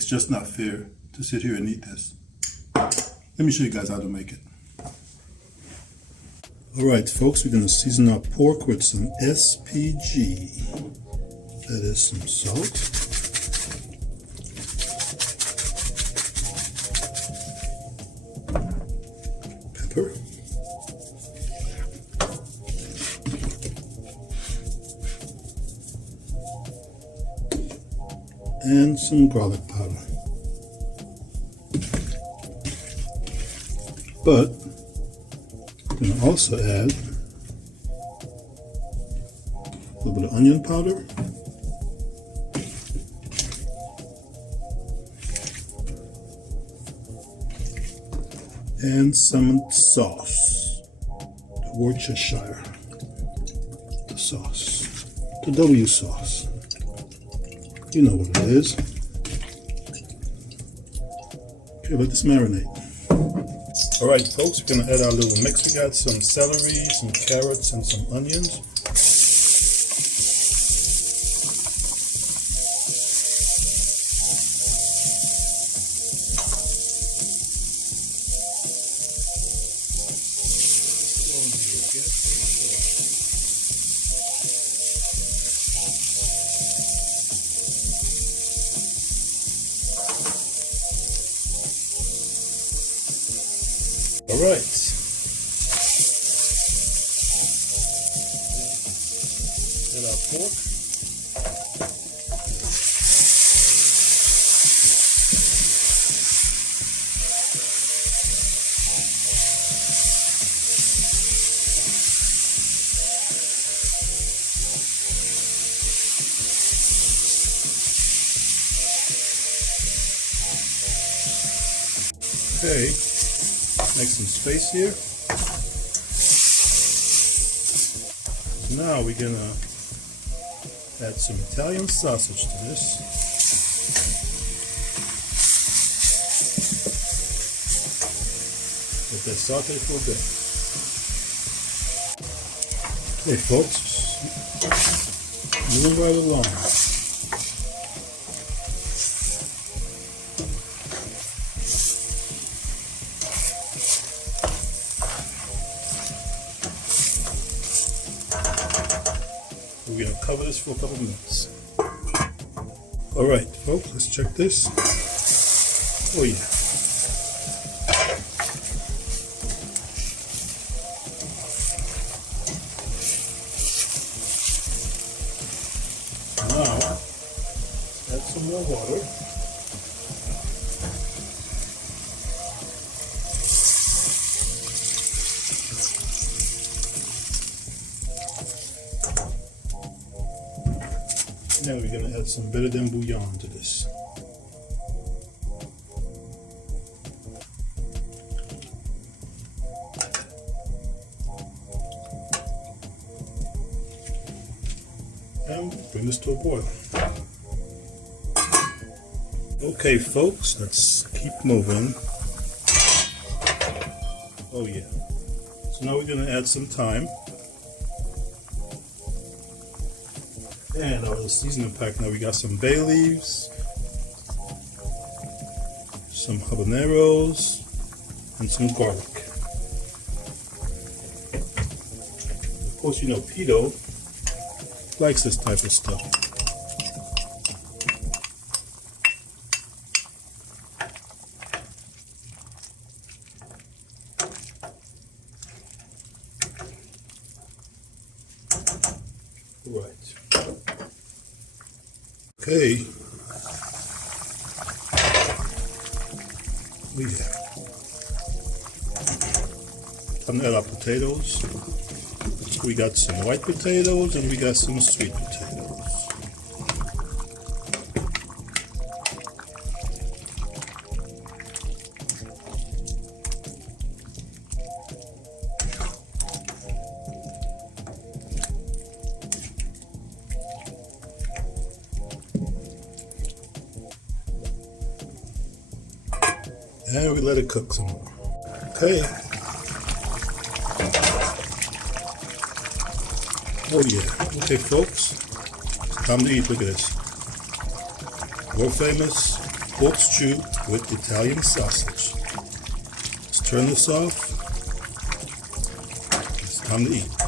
It's just not fair to sit here and eat this. Let me show you guys how to make it. Alright folks, we're going to season our pork with some SPG. That is some salt. Pepper. And some garlic powder. But I'm going to also add a little bit of onion powder, and some sauce, the Worcestershire sauce, the W sauce. You know what it is. Okay, let this marinate. Alright folks, we're going to add our little mix. We got some celery, some carrots, and some onions. All right. Add our pork. Okay. Make some space here. Now we're gonna add some Italian sausage to this. Let that saute for a bit. Okay folks, moving right along. We're going to cover this for a couple minutes. Alright folks, let's check this. Oh yeah. Now, add some more water. Now we're going to add some Better than Bouillon to this. And bring this to a boil. Okay folks, let's keep moving. Oh yeah. So now we're going to add some thyme. And our little seasoning pack. Now we got some bay leaves, some habaneros, and some garlic. Of course, you know Pito likes this type of stuff. Right. Okay. Oh yeah. Time to add our potatoes. We got some white potatoes and we got some sweet potatoes. And we let it cook some more. Okay. Oh yeah. Okay folks, it's time to eat. Look at this. World famous pork stew with Italian sausage. Let's turn this off. It's time to eat.